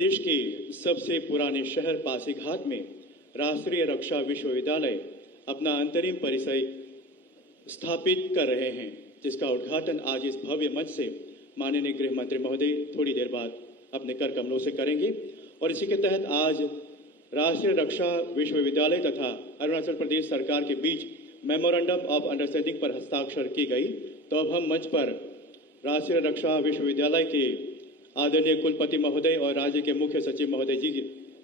देश के सबसे पुराने शहर पासीघाट में राष्ट्रीय रक्षा विश्वविद्यालय अपना अंतरिम परिसर स्थापित कर रहे हैं, जिसका उद्घाटन आज इस भव्य मंच से माननीय गृह मंत्री महोदय थोड़ी देर बाद अपने कर कमलों से करेंगे। और इसी के तहत आज राष्ट्रीय रक्षा विश्वविद्यालय तथा अरुणाचल प्रदेश सरकार के बीच मेमोरेंडम ऑफ अंडरस्टैंडिंग पर हस्ताक्षर की गई। तो अब हम मंच पर राष्ट्रीय रक्षा विश्वविद्यालय के आदरणीय कुलपति महोदय और राज्य के मुख्य सचिव महोदय जी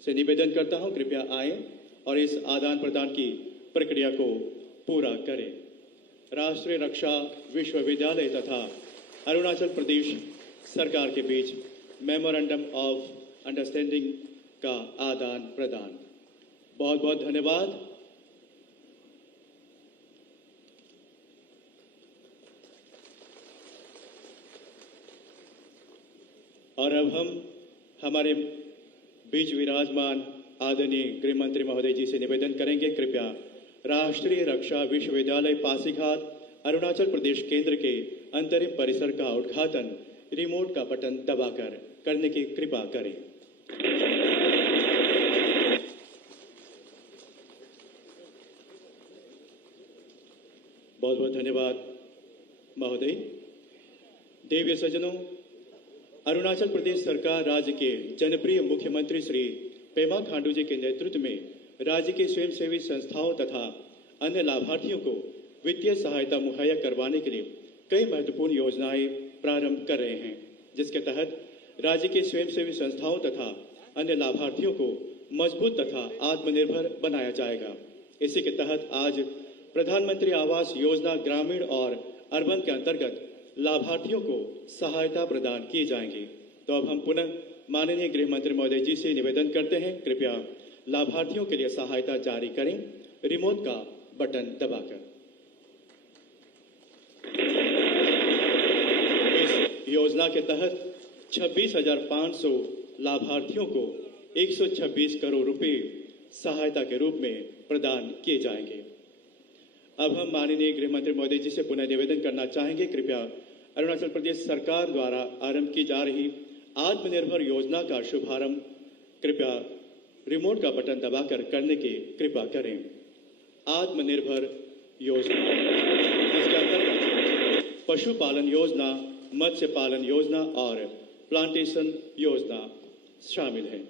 से निवेदन करता हूं, कृपया आए और इस आदान प्रदान की प्रक्रिया को पूरा करें। राष्ट्रीय रक्षा विश्वविद्यालय तथा अरुणाचल प्रदेश सरकार के बीच मेमोरेंडम ऑफ अंडरस्टैंडिंग का आदान प्रदान। बहुत बहुत धन्यवाद। और अब हम हमारे बीच विराजमान आदरणीय गृह मंत्री महोदय जी से निवेदन करेंगे, कृपया राष्ट्रीय रक्षा विश्वविद्यालय पासीघाट अरुणाचल प्रदेश केंद्र के अंतरिम परिसर का उद्घाटन रिमोट का बटन दबाकर करने की कृपा करें। बहुत बहुत धन्यवाद महोदय। देवीय सज्जनों, अरुणाचल प्रदेश सरकार राज्य के जनप्रिय मुख्यमंत्री श्री पेमा खांडू जी के नेतृत्व में राज्य के स्वयंसेवी संस्थाओं तथा अन्य लाभार्थियों को वित्तीय सहायता मुहैया करवाने के लिए कई महत्वपूर्ण योजनाएं प्रारंभ कर रहे हैं, जिसके तहत राज्य के स्वयंसेवी संस्थाओं तथा अन्य लाभार्थियों को मजबूत तथा आत्मनिर्भर बनाया जाएगा। इसी के तहत आज प्रधानमंत्री आवास योजना ग्रामीण और अर्बन के अंतर्गत लाभार्थियों को सहायता प्रदान किए जाएंगे। तो अब हम पुनः माननीय गृह मंत्री महोदय जी से निवेदन करते हैं, कृपया लाभार्थियों के लिए सहायता जारी करें रिमोट का बटन दबाकर। इस योजना के तहत 26,500 लाभार्थियों को 126 करोड़ रुपए सहायता के रूप में प्रदान किए जाएंगे। अब हम माननीय गृह मंत्री महोदय जी से पुनः निवेदन करना चाहेंगे, कृपया अरुणाचल प्रदेश सरकार द्वारा आरंभ की जा रही आत्मनिर्भर योजना का शुभारंभ कृपया रिमोट का बटन दबाकर करने की कृपा करें। आत्मनिर्भर योजना, इसके अंतर्गत पशुपालन योजना, मत्स्य पालन योजना और प्लांटेशन योजना शामिल है।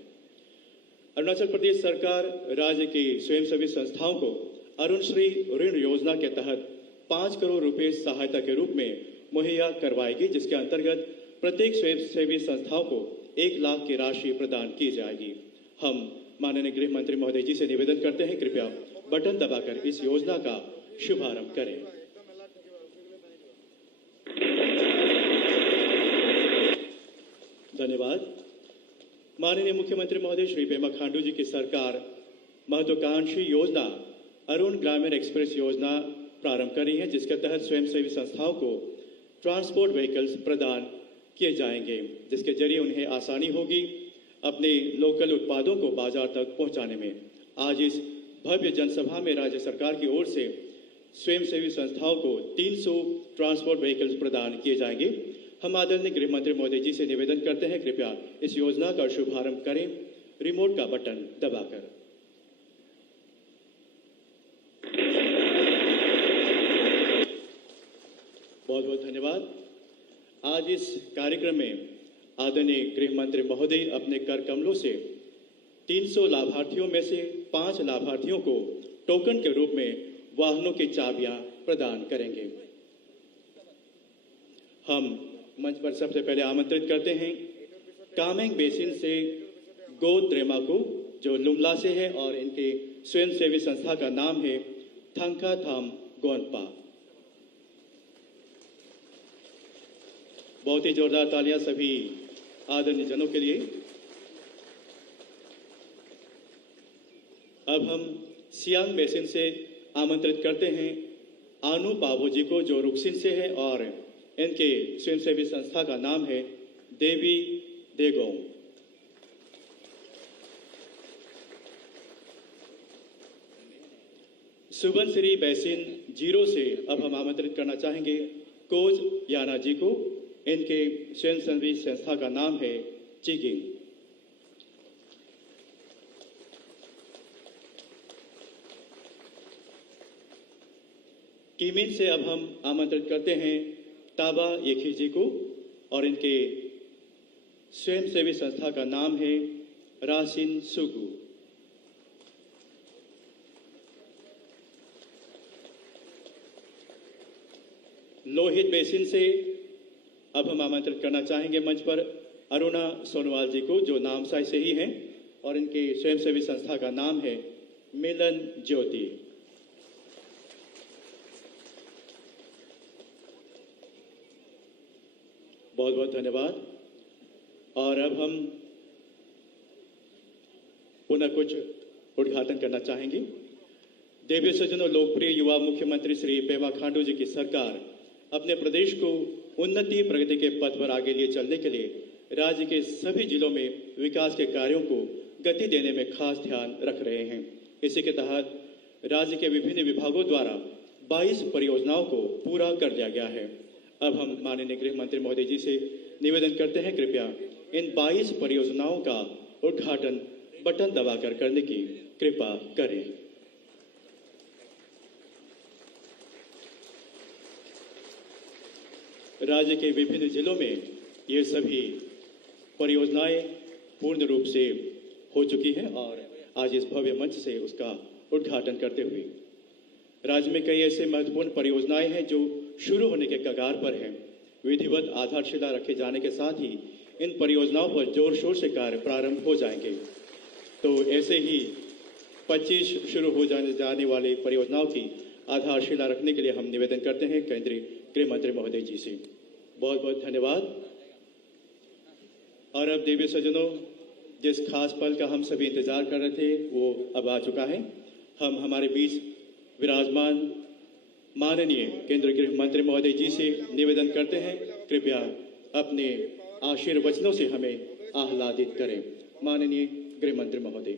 अरुणाचल प्रदेश सरकार राज्य की स्वयंसेवी संस्थाओं को अरुणश्री ऋण योजना के तहत 5 करोड़ रुपए सहायता के रूप में मुहैया करवाएगी, जिसके अंतर्गत प्रत्येक स्वयंसेवी संस्थाओं को 1 लाख की राशि प्रदान की जाएगी। हम माननीय गृह मंत्री महोदय जी से निवेदन करते हैं, कृपया बटन दबाकर इस योजना का शुभारंभ करें। धन्यवाद। माननीय मुख्यमंत्री महोदय श्री पेमा खांडू जी की सरकार महत्वाकांक्षी योजना अरुण ग्रामीण एक्सप्रेस योजना प्रारंभ कर रही है, जिसके तहत स्वयंसेवी संस्थाओं को ट्रांसपोर्ट व्हीकल्स प्रदान किए जाएंगे, जिसके जरिए उन्हें आसानी होगी अपने लोकल उत्पादों को बाजार तक पहुंचाने में। आज इस भव्य जनसभा में राज्य सरकार की ओर से स्वयंसेवी संस्थाओं को 300 ट्रांसपोर्ट व्हीकल्स प्रदान किए जाएंगे। हम आदरणीय गृह मंत्री महोदय जी से निवेदन करते हैं, कृपया इस योजना का शुभारंभ करें रिमोट का बटन दबाकर। बहुत बहुत धन्यवाद। आज इस कार्यक्रम में आदरणीय गृह मंत्री महोदय अपने कर कमलों से 300 लाभार्थियों में से 5 लाभार्थियों को टोकन के रूप में वाहनों की चाबियां प्रदान करेंगे। हम मंच पर सबसे पहले आमंत्रित करते हैं कामेंग बेसिन से गो द्रेमा को, जो लुमला से है और इनके स्वयंसेवी संस्था का नाम है थंका थाम गोनपा। बहुत ही जोरदार तालियां सभी आदरणीय जनों के लिए। अब हम सियांग बेसिन से आमंत्रित करते हैं आनु पावो जी को, जो रुक्सिन से है और इनके स्वयंसेवी संस्था का नाम है देवी देगोंग। सुबनसिरी बेसिन 0 से अब हम आमंत्रित करना चाहेंगे कोज याना जी को, इनके स्वयंसेवी संस्था का नाम है चिगिंग। कीमिन से अब हम आमंत्रित करते हैं ताबा येखी जी को और इनके स्वयंसेवी संस्था का नाम है रासिन सुगु। लोहित बेसिन से अब हम आमंत्रित करना चाहेंगे मंच पर अरुणा सोनवाल जी को, जो नामसाई से ही हैं और इनके स्वयंसेवी संस्था का नाम है मिलन ज्योति। बहुत बहुत धन्यवाद। और अब हम पुनः कुछ उद्घाटन करना चाहेंगे। देवी सज्जनों, लोकप्रिय युवा मुख्यमंत्री श्री पेमा खांडू जी की सरकार अपने प्रदेश को उन्नति प्रगति के पथ पर आगे लिए चलने के लिए राज्य के सभी जिलों में विकास के कार्यों को गति देने में खास ध्यान रख रहे हैं। इसी के तहत राज्य के विभिन्न विभागों द्वारा 22 परियोजनाओं को पूरा कर लिया गया है। अब हम माननीय गृह मंत्री महोदय जी से निवेदन करते हैं, कृपया इन 22 परियोजनाओं का उद्घाटन बटन दबाकर करने की कृपा करें। राज्य के विभिन्न जिलों में ये सभी परियोजनाएं पूर्ण रूप से हो चुकी हैं और आज इस भव्य मंच से उसका उद्घाटन करते हुए राज्य में कई ऐसे महत्वपूर्ण परियोजनाएं हैं जो शुरू होने के कगार पर हैं। विधिवत आधारशिला रखे जाने के साथ ही इन परियोजनाओं पर जोर शोर से कार्य प्रारंभ हो जाएंगे। तो ऐसे ही 25 शुरू हो जाने वाली परियोजनाओं की आधारशिला रखने के लिए हम निवेदन करते हैं केंद्रीय गृह मंत्री महोदय जी से। बहुत बहुत धन्यवाद। और अब देवी सज्जनों, जिस खास पल का हम सभी इंतजार कर रहे थे वो अब आ चुका है। हम हमारे बीच विराजमान माननीय केंद्रीय गृह मंत्री महोदय जी से निवेदन करते हैं, कृपया अपने आशीर्वचनों से हमें आह्लादित करें। माननीय गृह मंत्री महोदय।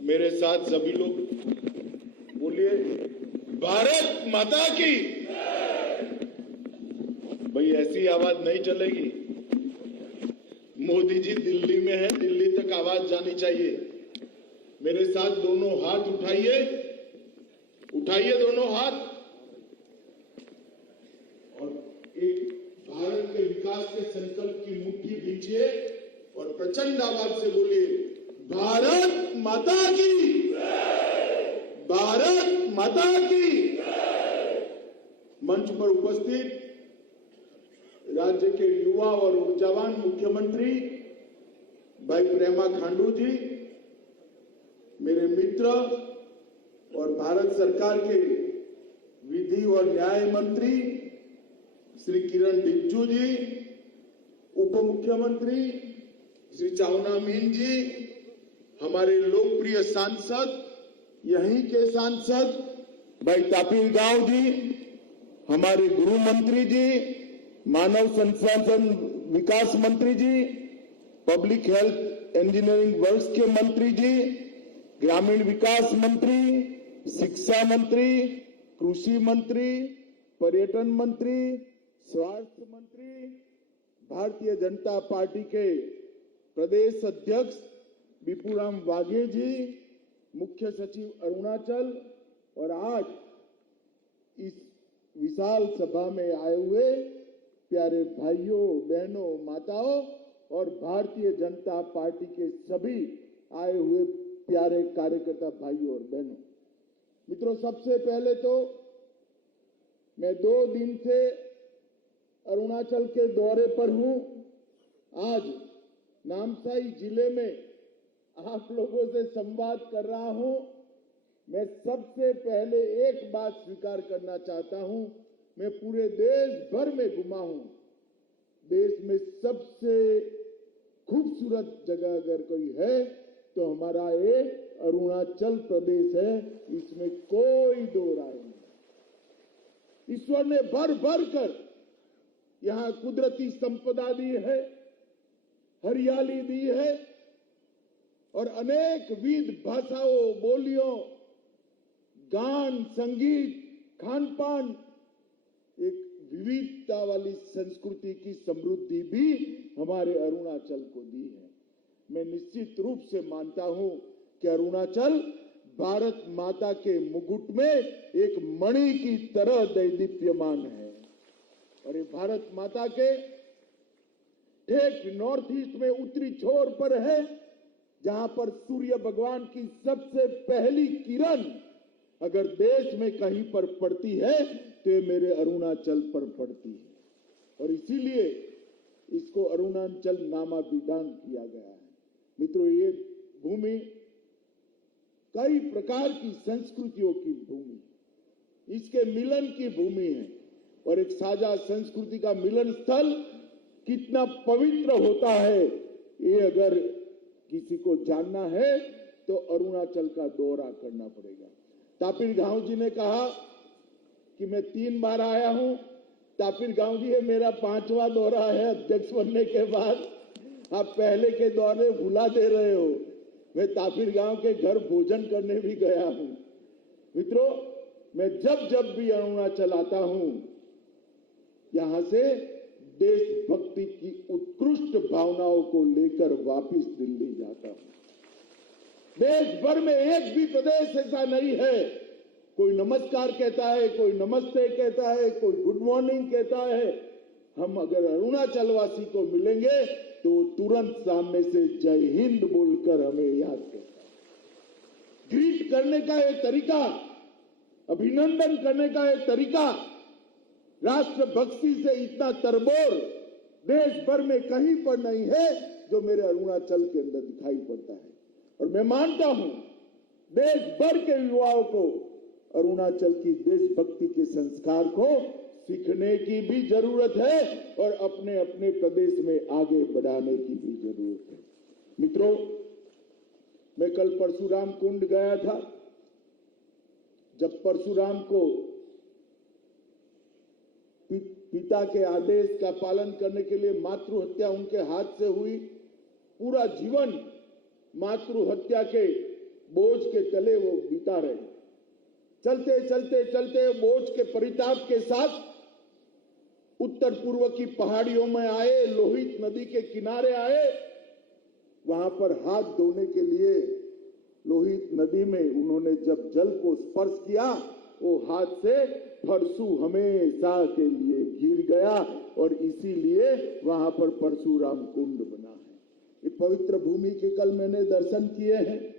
मेरे साथ सभी लोग बोलिए, भारत माता की। भाई ऐसी आवाज नहीं चलेगी। मोदी जी दिल्ली में है, दिल्ली तक आवाज जानी चाहिए। मेरे साथ दोनों हाथ उठाइए, उठाइए दोनों हाथ और एक भारत के विकास के संकल्प की मुट्ठी भींचिए और प्रचंड आवाज से बोलिए, भारत माता की, भारत माता की। मंच पर उपस्थित राज्य के युवा और ऊर्जावान मुख्यमंत्री भाई पेमा खांडू जी, मेरे मित्र और भारत सरकार के विधि और न्याय मंत्री श्री किरण रिजिजू जी, उप मुख्यमंत्री श्री चाउना मीन जी, हमारे लोकप्रिय सांसद, यहीं के सांसद भाई तापिर गांव जी, हमारे गृह मंत्री जी, मानव संसाधन विकास मंत्री जी, पब्लिक हेल्थ इंजीनियरिंग वर्क्स के मंत्री जी, ग्रामीण विकास मंत्री, शिक्षा मंत्री, कृषि मंत्री, पर्यटन मंत्री, स्वास्थ्य मंत्री, भारतीय जनता पार्टी के प्रदेश अध्यक्ष विपुराम वाघे जी, मुख्य सचिव अरुणाचल और आज इस विशाल सभा में आए हुए प्यारे भाइयों बहनों माताओं और भारतीय जनता पार्टी के सभी आए हुए प्यारे कार्यकर्ता भाइयों और बहनों, मित्रों, सबसे पहले तो मैं 2 दिन से अरुणाचल के दौरे पर हूं। आज नामसाई जिले में आप लोगों से संवाद कर रहा हूं। मैं सबसे पहले एक बात स्वीकार करना चाहता हूं, मैं पूरे देश भर में घुमा हूं। देश में सबसे खूबसूरत जगह अगर कोई है तो हमारा ये अरुणाचल प्रदेश है, इसमें कोई दो राय नहीं। ईश्वर ने भर भर कर यहां कुदरती संपदा दी है, हरियाली दी है और अनेक विविध भाषाओं, बोलियों, गान, संगीत, खान पान, एक विविधता वाली संस्कृति की समृद्धि भी हमारे अरुणाचल को दी है। मैं निश्चित रूप से मानता हूं कि अरुणाचल भारत माता के मुकुट में एक मणि की तरह दैदीप्यमान है और ये भारत माता के ठेठ नॉर्थ ईस्ट में उत्तरी छोर पर है, जहां पर सूर्य भगवान की सबसे पहली किरण अगर देश में कहीं पर पड़ती है तो ये मेरे अरुणाचल पर पड़ती है और इसीलिए इसको अरुणाचल नामाभिधान किया गया है। मित्रों, ये भूमि कई प्रकार की संस्कृतियों की भूमि, इसके मिलन की भूमि है और एक साझा संस्कृति का मिलन स्थल कितना पवित्र होता है, ये अगर किसी को जानना है तो अरुणाचल का दौरा करना पड़ेगा। तापिर गांव जी ने कहा कि मैं 3 बार आया हूं। तापिर गांव जी, ये मेरा 5वां दौरा है अध्यक्ष बनने के बाद। आप पहले के दौरे भुला दे रहे हो। मैं तापिर गांव के घर भोजन करने भी गया हूं। मित्रों, मैं जब जब भी अरुणाचल आता हूं, यहां से देशभक्ति की उत्कृष्ट भावनाओं को लेकर वापस दिल्ली जाता हूं। देश भर में एक भी प्रदेश ऐसा नहीं है, कोई नमस्कार कहता है, कोई नमस्ते कहता है, कोई गुड मॉर्निंग कहता है। हम अगर अरुणाचल वासी को मिलेंगे तो तुरंत सामने से जय हिंद बोलकर हमें याद करता है। ग्रीट करने का एक तरीका, अभिनंदन करने का एक तरीका राष्ट्रभक्ति से इतना तरबोर देश भर में कहीं पर नहीं है जो मेरे अरुणाचल के अंदर दिखाई पड़ता है। और मैं मानता हूं देश भर के युवाओं को अरुणाचल की देशभक्ति के संस्कार को सीखने की भी जरूरत है और अपने अपने प्रदेश में आगे बढ़ाने की भी जरूरत है। मित्रों, मैं कल परशुराम कुंड गया था। जब परशुराम को पिता के आदेश का पालन करने के लिए मातृ हत्या उनके हाथ से हुई, पूरा जीवन मातृ हत्या के बोझ के तले वो बिता रहे। चलते चलते चलते बोझ के परिताप के साथ उत्तर पूर्व की पहाड़ियों में आए, लोहित नदी के किनारे आए। वहां पर हाथ धोने के लिए लोहित नदी में उन्होंने जब जल को स्पर्श किया, वो हाथ से परशु हमेशा के लिए गिर गया और इसीलिए वहां पर परशुराम कुंड बना है। ये पवित्र भूमि के कल मैंने दर्शन किए हैं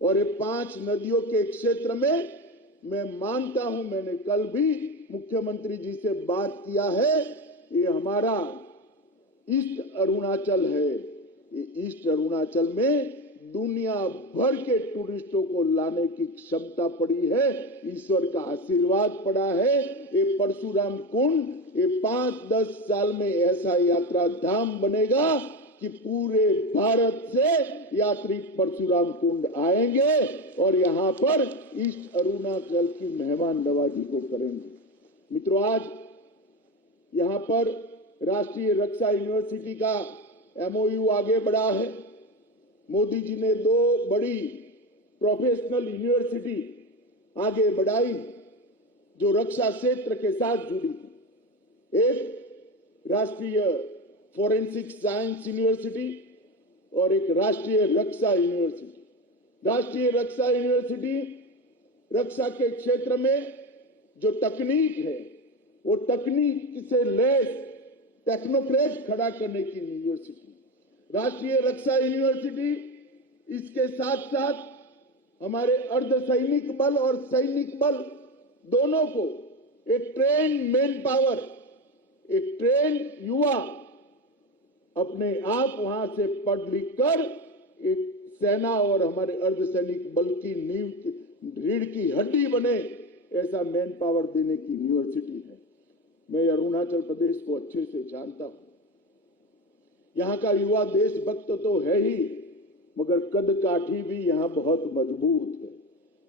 और ये 5 नदियों के क्षेत्र में मैं मानता हूं, मैंने कल भी मुख्यमंत्री जी से बात किया है, ये हमारा ईस्ट अरुणाचल है। ये ईस्ट अरुणाचल में दुनिया भर के टूरिस्टों को लाने की क्षमता पड़ी है, ईश्वर का आशीर्वाद पड़ा है। ये परशुराम कुंड ये 5-10 साल में ऐसा यात्रा धाम बनेगा कि पूरे भारत से यात्री परशुराम कुंड आएंगे और यहां पर ईस्ट अरुणाचल की मेहमान नवाजी को करेंगे। मित्रों, आज यहां पर राष्ट्रीय रक्षा यूनिवर्सिटी का MOU आगे बढ़ा है। मोदी जी ने 2 बड़ी प्रोफेशनल यूनिवर्सिटी आगे बढ़ाई जो रक्षा क्षेत्र के साथ जुड़ी थी। एक राष्ट्रीय फॉरेंसिक साइंस यूनिवर्सिटी और एक राष्ट्रीय रक्षा यूनिवर्सिटी। राष्ट्रीय रक्षा यूनिवर्सिटी रक्षा के क्षेत्र में जो तकनीक है वो तकनीक से लैस टेक्नोक्रेट खड़ा करने की यूनिवर्सिटी। राष्ट्रीय रक्षा यूनिवर्सिटी इसके साथ साथ हमारे अर्धसैनिक बल और सैनिक बल दोनों को एक ट्रेन मैन पावर, एक ट्रेन युवा अपने आप वहां से पढ़ लिख कर एक सेना और हमारे अर्धसैनिक बल की नींव रीढ़ की हड्डी बने, ऐसा मैन पावर देने की यूनिवर्सिटी है। मैं अरुणाचल प्रदेश को अच्छे से जानता हूं। यहां का युवा देशभक्त तो है ही, मगर कद काठी भी यहां बहुत मजबूत है।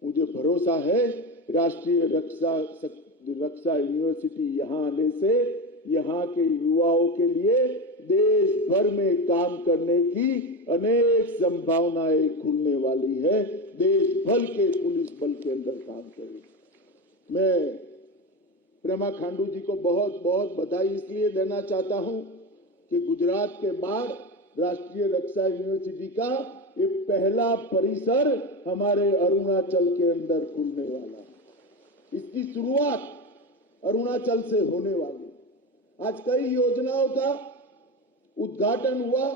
मुझे भरोसा है राष्ट्रीय रक्षा यूनिवर्सिटी यहां आने से यहाँ के युवाओं के लिए देश भर में काम करने की अनेक संभावनाएं खुलने वाली है। देश भर के पुलिस बल के अंदर काम करेगी। मैं प्रेमा खांडू जी को बहुत बहुत बधाई इसलिए देना चाहता हूं कि गुजरात के बाद राष्ट्रीय रक्षा यूनिवर्सिटी का ये पहला परिसर हमारे अरुणाचल के अंदर खुलने वाला है। इसकी शुरुआत अरुणाचल से होने वाली। आज कई योजनाओं का उद्घाटन हुआ।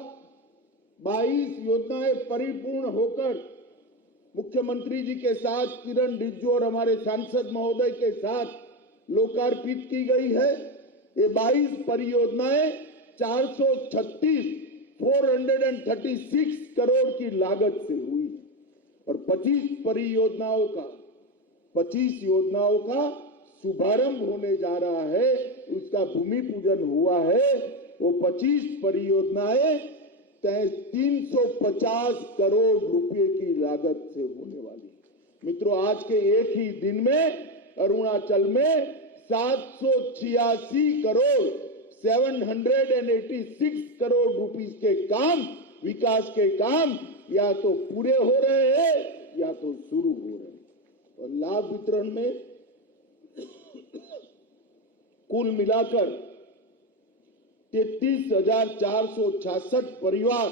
22 योजनाएं परिपूर्ण होकर मुख्यमंत्री जी के साथ, किरण रिजिजू और हमारे सांसद महोदय के साथ लोकार्पित की गई है। ये 22 परियोजनाएं 436 करोड़ की लागत से हुई और 25 योजनाओं का शुभारंभ होने जा रहा है। उसका भूमि पूजन हुआ है। वो 25 परियोजनाएं 350 करोड़ रुपए की लागत से होने वाली है। मित्रों, आज के एक ही दिन में अरुणाचल में 786 करोड़ 786 करोड़ रुपीस के काम, विकास के काम या तो पूरे हो रहे हैं या तो शुरू हो रहे हैं। और लाभ वितरण में कुल मिलाकर 33,466 परिवार,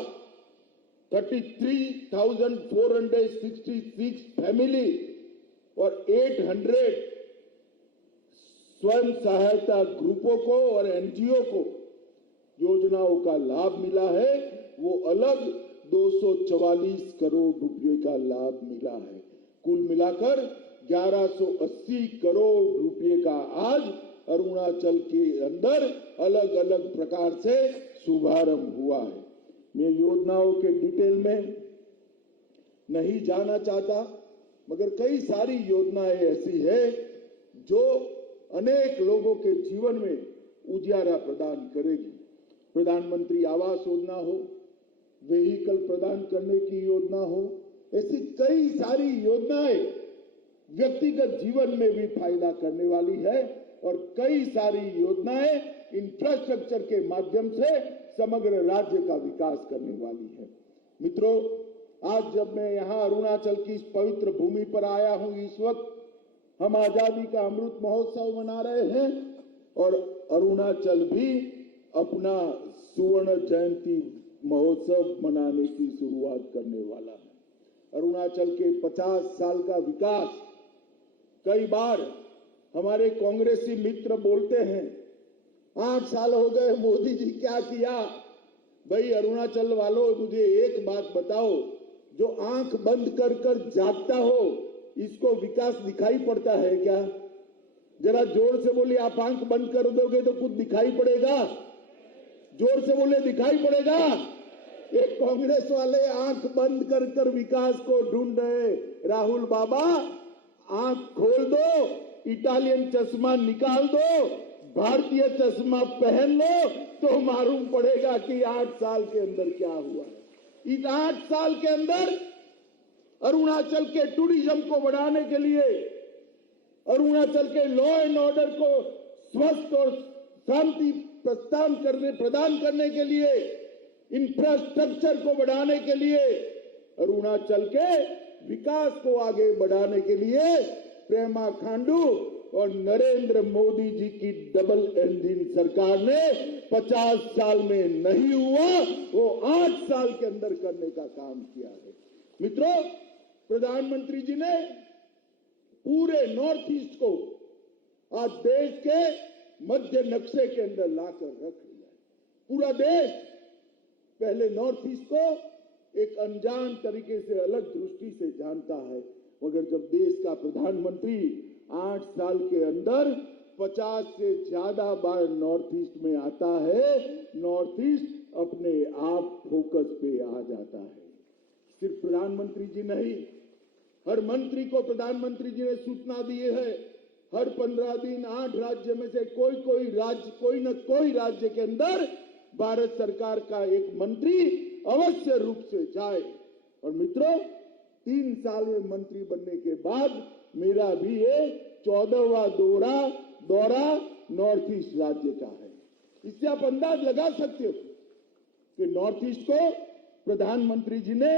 33,466 फैमिली और 800 स्वयं सहायता ग्रुपों को और एनजीओ को योजनाओं का लाभ मिला है। वो अलग 244 करोड़ रुपए का लाभ मिला है। कुल मिलाकर 1180 करोड़ रुपए का आज अरुणाचल के अंदर अलग अलग प्रकार से शुभारंभ हुआ है। मैं योजनाओं के डिटेल में नहीं जाना चाहता, मगर कई सारी योजनाएं ऐसी है जो अनेक लोगों के जीवन में उजियारा प्रदान करेगी। प्रधानमंत्री आवास योजना हो, व्हीकल प्रदान करने की योजना हो, ऐसी कई सारी योजनाएं व्यक्तिगत जीवन में भी फायदा करने वाली है और कई सारी योजनाएं इंफ्रास्ट्रक्चर के माध्यम से समग्र राज्य का विकास करने वाली है। मित्रों, आज जब मैं यहाँ अरुणाचल की इस पवित्र भूमि पर आया हूँ, इस वक्त हम आजादी का अमृत महोत्सव मना रहे हैं और अरुणाचल भी अपना सुवर्ण जयंती महोत्सव मनाने की शुरुआत करने वाला है। अरुणाचल के 50 साल का विकास, कई बार हमारे कांग्रेसी मित्र बोलते हैं 8 साल हो गए, मोदी जी क्या किया। भाई अरुणाचल वालों, मुझे एक बात बताओ, जो आंख बंद कर कर जागता हो, इसको विकास दिखाई पड़ता है क्या? जरा जोर से बोलिए, आप आंख बंद कर दोगे तो कुछ दिखाई पड़ेगा? जोर से बोले, दिखाई पड़ेगा? एक कांग्रेस वाले आंख बंद कर कर विकास को ढूंढ रहे। राहुल बाबा, आंख खोल दो, इटालियन चश्मा निकाल दो, भारतीय चश्मा पहन लो, तो मालूम पड़ेगा कि 8 साल के अंदर क्या हुआ है। इस 8 साल के अंदर अरुणाचल के टूरिज्म को बढ़ाने के लिए, अरुणाचल के लॉ एंड ऑर्डर को स्वस्थ और शांति प्रदान करने के लिए, इंफ्रास्ट्रक्चर को बढ़ाने के लिए, अरुणाचल के विकास को आगे बढ़ाने के लिए प्रेमा खांडू और नरेंद्र मोदी जी की डबल इंजन सरकार ने 50 साल में नहीं हुआ, वो 8 साल के अंदर करने का काम किया है। मित्रों, प्रधानमंत्री जी ने पूरे नॉर्थ ईस्ट को आज देश के मध्य नक्शे के अंदर लाकर रख लिया है। पूरा देश पहले नॉर्थ ईस्ट को एक अनजान तरीके से, अलग दृष्टि से जानता है, मगर जब देश का प्रधानमंत्री 8 साल के अंदर 50 से ज्यादा बार नॉर्थ ईस्ट में आता है, नॉर्थ ईस्ट अपने आप फोकस पे आ जाता है। सिर्फ प्रधानमंत्री जी नहीं, हर मंत्री को प्रधानमंत्री जी ने सूचना दी है, हर 15 दिन 8 राज्य में से कोई न कोई राज्य के अंदर भारत सरकार का एक मंत्री अवश्य रूप से जाए। और मित्रों, 3 साल में मंत्री बनने के बाद मेरा भी ये 14वां दौरा नॉर्थ ईस्ट राज्य का है। इससे आप अंदाज लगा सकते हो कि नॉर्थ ईस्ट को प्रधानमंत्री जी ने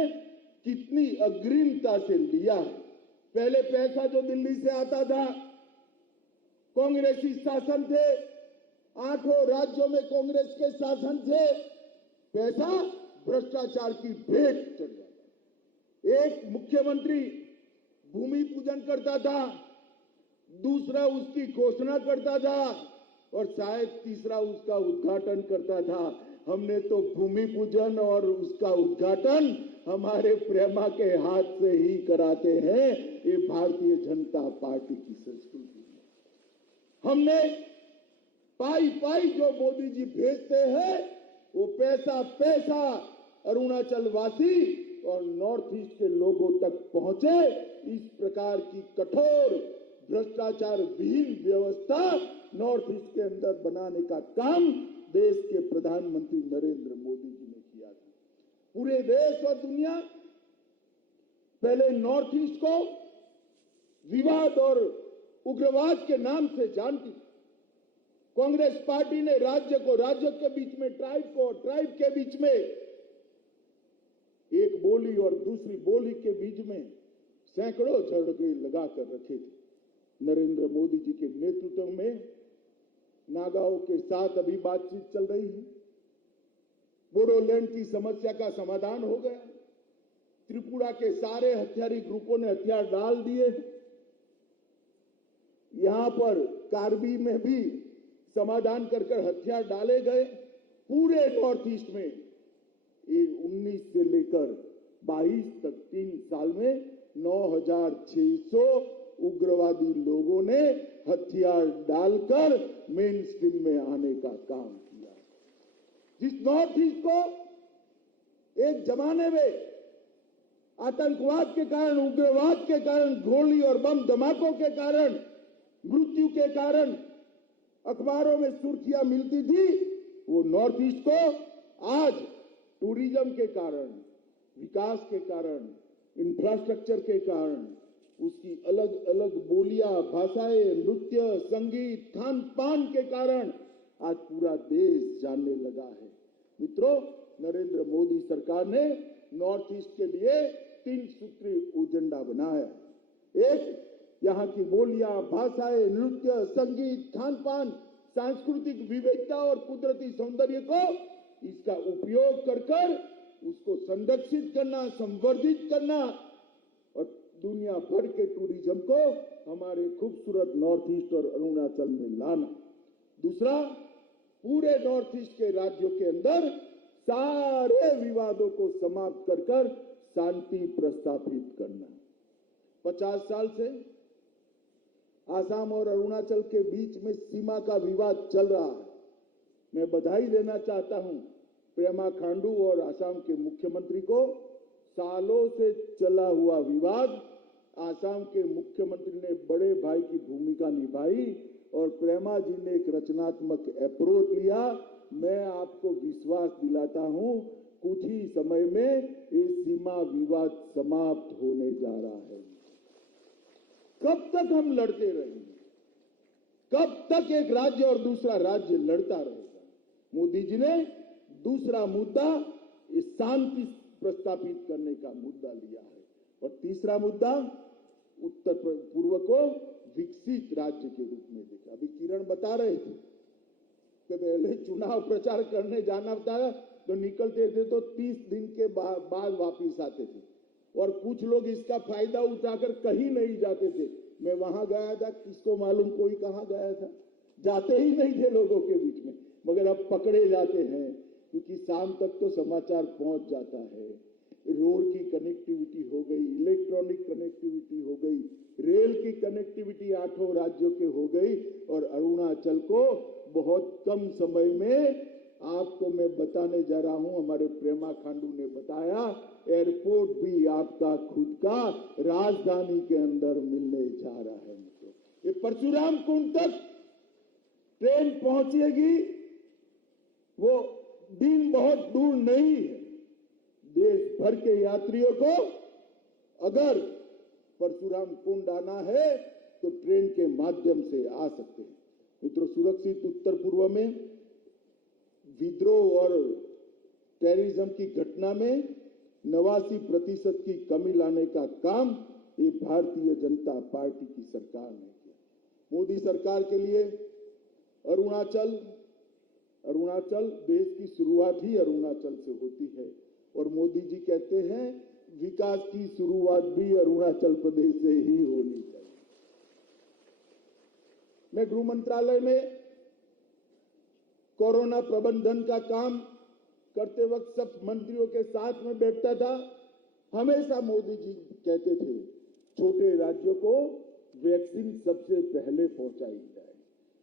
कितनी अग्रिमता से लिया है। पहले पैसा जो दिल्ली से आता था, कांग्रेसी शासन थे, 8 राज्यों में कांग्रेस के शासन थे, पैसा भ्रष्टाचार की भेंट चढ़ जाता। एक मुख्यमंत्री भूमि पूजन करता था, दूसरा उसकी घोषणा करता था और शायद तीसरा उसका उद्घाटन करता था। हमने तो भूमि पूजन और उसका उद्घाटन हमारे प्रेमा के हाथ से ही कराते हैं। ये भारतीय जनता पार्टी की संस्कृति है। हमने पाई पाई जो मोदी जी भेजते हैं वो पैसा पैसा अरुणाचल वासी और नॉर्थ ईस्ट के लोगों तक पहुंचे। इस प्रकार की कठोर भ्रष्टाचार विहीन व्यवस्था नॉर्थ ईस्ट के अंदर बनाने का काम देश के प्रधानमंत्री नरेंद्र मोदी जी ने किया था। पूरे देश और दुनिया पहले नॉर्थ ईस्ट को विवाद और उग्रवाद के नाम से जानती थी। कांग्रेस पार्टी ने राज्य को राज्य के बीच में, ट्राइब को ट्राइब के बीच में, एक बोली और दूसरी बोली के बीच में सैकड़ों झगड़े लगाकर रखे थे। नरेंद्र मोदी जी के नेतृत्व में नागाओं के साथ अभी बातचीत चल रही है। बोडोलैंड की समस्या का समाधान हो गया। त्रिपुरा के सारे हथियारी ग्रुपों ने हथियार डाल दिए। यहां पर कार्बी में भी समाधान कर हथियार डाले गए। पूरे नॉर्थ ईस्ट में 19 से लेकर 22 तक 3 साल में 9,600 उग्रवादी लोगों ने हथियार डालकर मेन स्ट्रीम में आने का काम किया। जिस नॉर्थ ईस्ट को एक जमाने में आतंकवाद के कारण, उग्रवाद के कारण, गोली और बम धमाकों के कारण, मृत्यु के कारण अखबारों में सुर्खियां मिलती थी, वो नॉर्थ ईस्ट को आज टूरिज्म के कारण, विकास के कारण, इंफ्रास्ट्रक्चर के कारण, उसकी अलग अलग बोलियां, भाषाएं, नृत्य, संगीत, खान पान के कारण आज पूरा देश जानने लगा है। मित्रों, नरेंद्र मोदी सरकार ने नॉर्थ ईस्ट के लिए 3 सूत्री एजेंडा बनाया। एक, यहाँ की बोलियां, भाषाएं, नृत्य, संगीत, खान पान, सांस्कृतिक विविधता और कुदरती सौंदर्य को इसका उपयोग कर उसको संरक्षित करना, संवर्धित करना और दुनिया भर के टूरिज्म को हमारे खूबसूरत नॉर्थ ईस्ट और अरुणाचल में लाना। दूसरा, पूरे नॉर्थ ईस्ट के राज्यों के अंदर सारे विवादों को समाप्त कर शांति प्रस्थापित करना। 50 साल से आसाम और अरुणाचल के बीच में सीमा का विवाद चल रहा है। मैं बधाई देना चाहता हूं पेमा खांडू और आसाम के मुख्यमंत्री को। सालों से चला हुआ विवाद, आसाम के मुख्यमंत्री ने बड़े भाई की भूमिका निभाई और प्रेमा जी ने एक रचनात्मक अप्रोच लिया। मैं आपको विश्वास दिलाता हूं, कुछ ही समय में ये सीमा विवाद समाप्त होने जा रहा है। कब तक हम लड़ते रहेंगे? कब तक एक राज्य और दूसरा राज्य लड़ता रहेगा? मोदी जी ने दूसरा मुद्दा शांति प्रस्थापित करने का मुद्दा लिया है। और तीसरा मुद्दा, उत्तर पूर्व को विकसित राज्य के रूप में देखा। अभी किरण बता रहे थे कि पहले चुनाव प्रचार करने जाना था तो निकलते थे तो 30 दिन के बाद वापिस आते थे और कुछ लोग इसका फायदा उठाकर कहीं नहीं जाते थे। मैं वहां गया था, किसको मालूम कोई कहां गया था? जाते ही नहीं थे लोगों के बीच में, मगर अब पकड़े जाते हैं क्योंकि शाम तक तो समाचार पहुंच जाता है। रोड की कनेक्टिविटी हो गई, इलेक्ट्रॉनिक कनेक्टिविटी हो गई, रेल की कनेक्टिविटी 8 राज्यों के हो गई और अरुणाचल को बहुत कम समय में, आपको मैं बताने जा रहा हूं, हमारे प्रेमा खांडू ने बताया, एयरपोर्ट भी आपका खुद का राजधानी के अंदर मिलने जा रहा है। ये परशुराम कुंड तक ट्रेन पहुंचेगी, वो दिन बहुत दूर नहीं है। देश भर के यात्रियों को अगर परशुराम कुंड आना है तो ट्रेन के माध्यम से आ सकते हैं। मित्रों, सुरक्षित उत्तर पूर्व में विद्रोह और टेररिज्म की घटना में 89% की कमी लाने का काम ये भारतीय जनता पार्टी की सरकार ने किया। मोदी सरकार के लिए अरुणाचल देश की शुरुआत ही अरुणाचल से होती है और मोदी जी कहते हैं विकास की शुरुआत भी अरुणाचल प्रदेश से ही होनी चाहिए। मैं गृह मंत्रालय में कोरोना प्रबंधन का काम करते वक्त सब मंत्रियों के साथ में बैठता था। हमेशा मोदी जी कहते थे छोटे राज्यों को वैक्सीन सबसे पहले पहुंचाई जाए,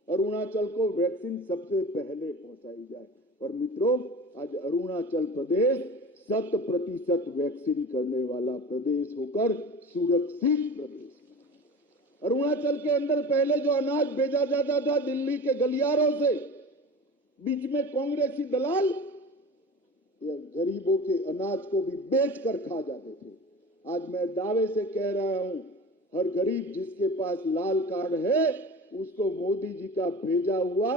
अरुणाचल को वैक्सीन सबसे पहले पहुंचाई जाए। और मित्रों, आज अरुणाचल प्रदेश 100% वैक्सीन करने वाला प्रदेश होकर सुरक्षित प्रदेश। अरुणाचल के अंदर पहले जो अनाज भेजा जाता था दिल्ली के गलियारों से, बीच में कांग्रेसी दलाल या गरीबों के अनाज को भी बेचकर खा जाते थे। आज मैं दावे से कह रहा हूं, हर गरीब जिसके पास लाल कार्ड है उसको मोदी जी का भेजा हुआ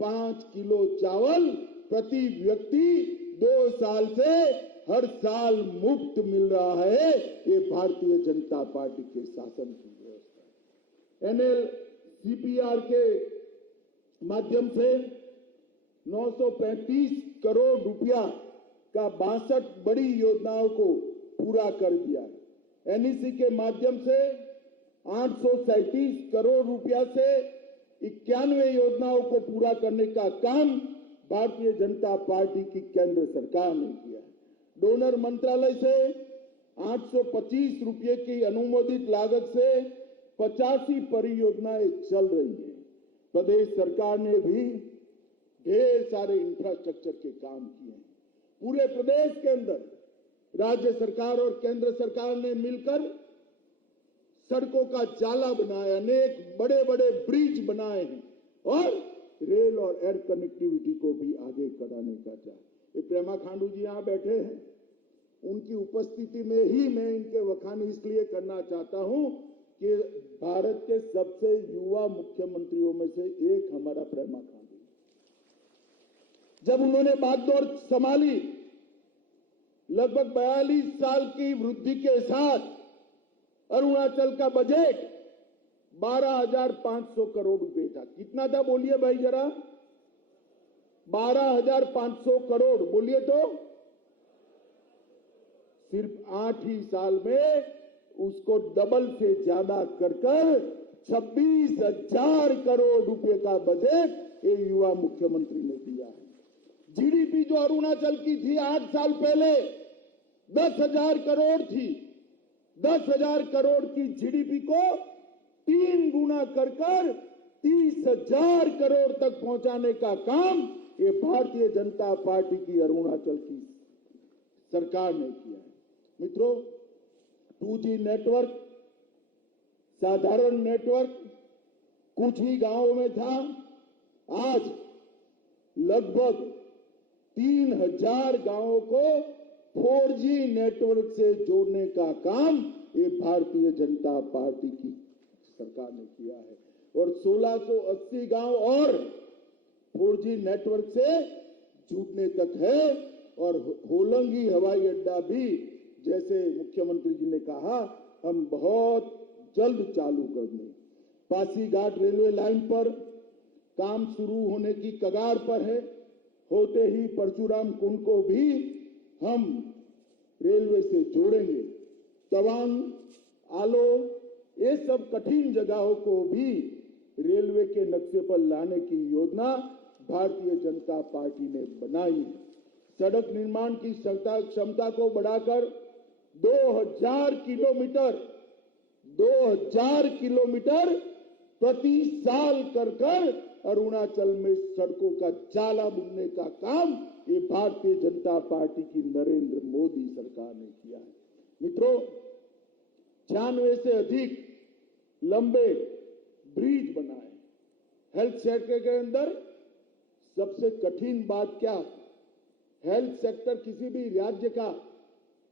5 किलो चावल प्रति व्यक्ति 2 साल से हर साल मुफ्त मिल रहा है। ये भारतीय जनता पार्टी के शासन की व्यवस्था है। NLCPR के माध्यम से 935 करोड़ रुपया का 62 बड़ी योजनाओं को पूरा कर दिया है। NEC के माध्यम से 837 करोड़ रुपया से 91 योजनाओं को पूरा करने का काम भारतीय जनता पार्टी की केंद्र सरकार ने किया है। डोनर मंत्रालय से 825 रुपये की अनुमोदित लागत से 85 परियोजनाएं चल रही है। प्रदेश सरकार ने भी ढेर सारे इंफ्रास्ट्रक्चर के काम किए हैं। पूरे प्रदेश के अंदर राज्य सरकार और केंद्र सरकार ने मिलकर सड़कों का जाला बनाया, अनेक बड़े बड़े ब्रिज बनाए हैं और रेल और एयर कनेक्टिविटी को भी आगे कराने का चाहे। प्रेमा खांडू जी यहां बैठे हैं, उनकी उपस्थिति में ही मैं इनके वखान इसलिए करना चाहता हूं कि भारत के सबसे युवा मुख्यमंत्रियों में से एक हमारा प्रेमा खांडू। जब उन्होंने बागडोर संभाली, लगभग 42 साल की वृद्धि के साथ अरुणाचल का बजट 12,500 करोड़ रुपए था। कितना था बोलिए भाई जरा? 12,500 करोड़। बोलिए तो। सिर्फ 8 ही साल में उसको डबल से ज्यादा कर 26,000 करोड़ रुपए का बजट ये युवा मुख्यमंत्री ने दिया है। जीडीपी जो अरुणाचल की थी 8 साल पहले 10,000 करोड़ थी। 10,000 करोड़ की जीडीपी को 3 गुना कर 30,000 करोड़ तक पहुंचाने का काम ये भारतीय जनता पार्टी की अरुणाचल की सरकार ने किया है। मित्रों, 2G नेटवर्क, साधारण नेटवर्क कुछ ही गांवों में था, आज लगभग 3,000 गांवों को 4G नेटवर्क से जोड़ने का काम ये भारतीय जनता पार्टी की सरकार ने किया है और 1680 गांव और 4G नेटवर्क से जुड़ने तक है। और होलंगी हवाई अड्डा भी, जैसे मुख्यमंत्री जी ने कहा, हम बहुत जल्द चालू कर दें। पासीघाट रेलवे लाइन पर काम शुरू होने की कगार पर है। होते ही परशुराम कुंड को भी हम रेलवे से जोड़ेंगे। तवांग, आलो, ये सब कठिन जगहों को भी रेलवे के नक्शे पर लाने की योजना भारतीय जनता पार्टी ने बनाई है। सड़क निर्माण की क्षमता को बढ़ाकर 2000 किलोमीटर प्रति साल कर अरुणाचल में सड़कों का जाला बुनने का काम ये भारतीय जनता पार्टी की नरेंद्र मोदी सरकार ने किया है। मित्रों, 96 से अधिक लंबे ब्रिज बनाए। हेल्थ सेक्टर के अंदर सबसे कठिन बात क्या? हेल्थ सेक्टर किसी भी राज्य का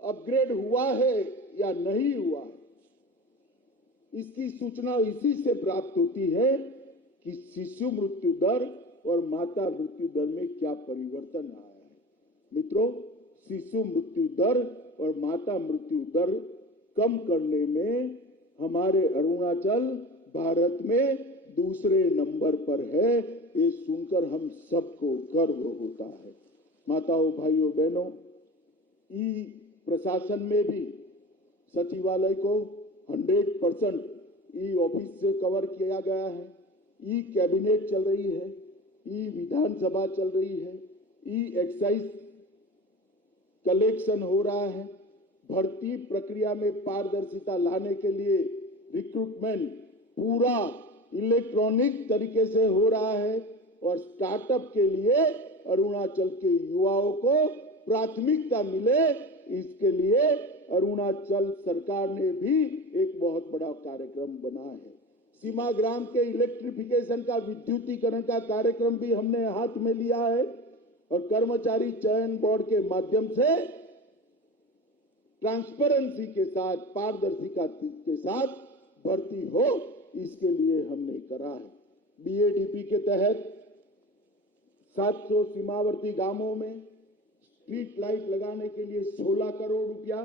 अपग्रेड हुआ है या नहीं हुआ है, इसकी सूचना इसी से प्राप्त होती है कि शिशु मृत्यु दर और माता मृत्यु दर में क्या परिवर्तन आया है। मित्रों, शिशु मृत्यु दर और माता मृत्यु दर कम करने में हमारे अरुणाचल भारत में दूसरे नंबर पर है। ये सुनकर हम सबको गर्व होता है। माताओं, भाइयों, बहनों, ई प्रशासन में भी सचिवालय को 100% ई ऑफिस से कवर किया गया है। ई कैबिनेट चल रही है, ई विधानसभा चल रही है, ई एक्साइज कलेक्शन हो रहा है। भर्ती प्रक्रिया में पारदर्शिता लाने के लिए रिक्रूटमेंट पूरा इलेक्ट्रॉनिक तरीके से हो रहा है और स्टार्टअप के लिए अरुणाचल के युवाओं को प्राथमिकता मिले, इसके लिए अरुणाचल सरकार ने भी एक बहुत बड़ा कार्यक्रम बनाया है। सीमा ग्राम के इलेक्ट्रिफिकेशन का, विद्युतीकरण का कार्यक्रम भी हमने हाथ में लिया है और कर्मचारी चयन बोर्ड के माध्यम से ट्रांसपेरेंसी के साथ, पारदर्शिता के साथ भर्ती हो, इसके लिए हमने करा है। बीएडीपी के तहत 700 सीमावर्ती गांवों में स्ट्रीट लाइट लगाने के लिए 16 करोड़ रुपया,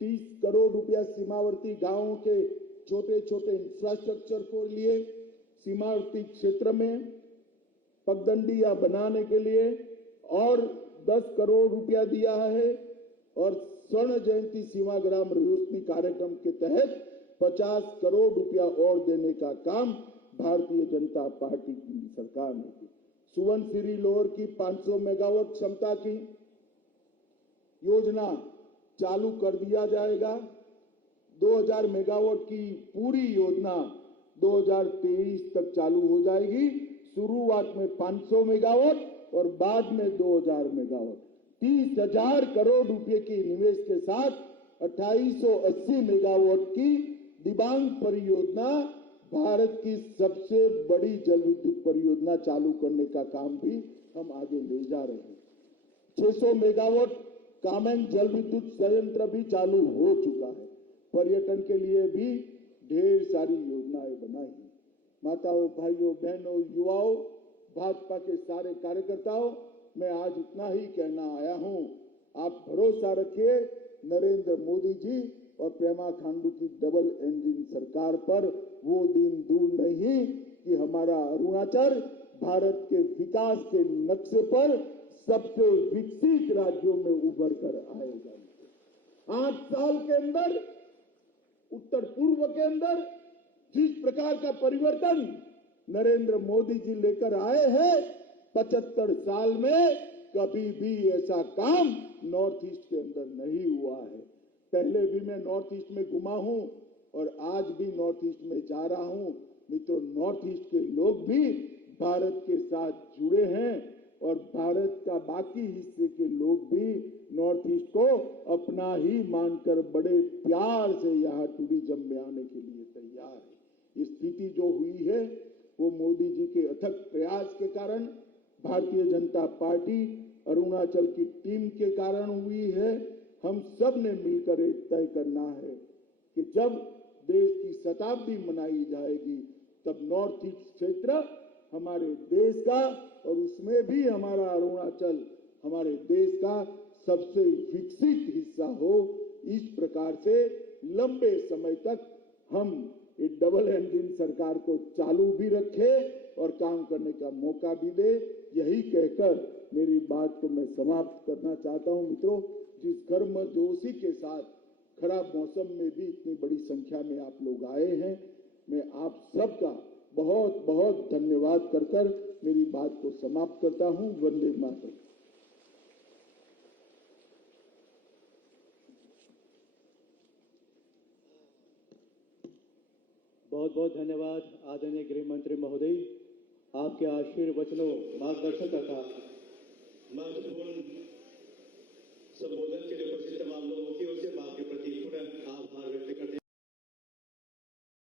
30 करोड़ रुपया सीमावर्ती गांवों के छोटे छोटे इंफ्रास्ट्रक्चर को लिए, सीमावर्ती क्षेत्र में पगडंडियां बनाने के लिए और 10 करोड़ रुपया दिया है और स्वर्ण जयंती सीमा ग्राम रोशनी कार्यक्रम के तहत 50 करोड़ रुपया और देने का काम भारतीय जनता पार्टी की सरकार ने की। सुवनसिरी लोअर की 500 मेगावाट क्षमता की योजना चालू कर दिया जाएगा। 2000 मेगावाट की पूरी योजना 2023 तक चालू हो जाएगी। शुरुआत में 500 मेगावाट और बाद में 2000 मेगावाट। 30,000 करोड़ रुपए की निवेश के साथ 2880 मेगावाट की दिबांग परियोजना, भारत की सबसे बड़ी जल विद्युत परियोजना चालू करने का काम भी हम आगे ले जा रहे हैं। 600 मेगावाट कामेंग जल विद्युत संयंत्र भी चालू हो चुका है। पर्यटन के लिए भी ढेर सारी योजनाएं बनाई हैं। माताओं, भाइयों, बहनों, युवाओं, भाजपा के सारे कार्यकर्ताओं, मैं आज इतना ही कहना आया हूं। आप भरोसा रखिए नरेंद्र मोदी जी और प्रेमा खांडू की डबल इंजन सरकार पर। वो दिन दूर नहीं कि हमारा अरुणाचल भारत के विकास के नक्शे पर सबसे विकसित राज्यों में उभर कर आएगा। 8 साल के अंदर उत्तर पूर्व के अंदर जिस प्रकार का परिवर्तन नरेंद्र मोदी जी लेकर आए हैं, 75 साल में कभी भी ऐसा काम नॉर्थ ईस्ट के अंदर नहीं हुआ है। पहले भी मैं नॉर्थ ईस्ट में घुमा हूं और आज भी नॉर्थ ईस्ट में जा रहा हूं। मित्रों, नॉर्थ ईस्ट के लोग भी भारत के साथ जुड़े हैं और भारत का बाकी हिस्से के लोग भी नॉर्थ ईस्ट को अपना ही मानकर बड़े प्यार से यहाँ टूरिज्म में आने के लिए तैयार है। ये स्थिति जो हुई है वो मोदी जी के अथक प्रयास के कारण, भारतीय जनता पार्टी अरुणाचल की टीम के कारण हुई है। हम सब ने मिलकर एक तय करना है कि जब देश की शताब्दी मनाई जाएगी तब नॉर्थ ईस्ट क्षेत्र हमारे देश का और उसमें भी हमारा अरुणाचल हमारे देश का सबसे विकसित हिस्सा हो। इस प्रकार से लंबे समय तक हम एक डबल इंजन सरकार को चालू भी रखे और काम करने का मौका भी दे। यही कहकर मेरी बात को मैं समाप्त करना चाहता हूं। मित्रों, जिस गर्मजोशी के साथ खराब मौसम में भी इतनी बड़ी संख्या में आप लोग आए हैं, मैं आप सबका बहुत बहुत धन्यवाद कर मेरी बात को समाप्त करता हूं। वंदे मातरम। बहुत बहुत धन्यवाद आदरणीय गृह मंत्री महोदय। आपके आशीर्वचनों, मार्गदर्शन तथा महत्वपूर्ण संबोधन के लिए उपस्थित तमाम लोगों की ओर से आपके प्रति पुनः आभार व्यक्त करते हैं।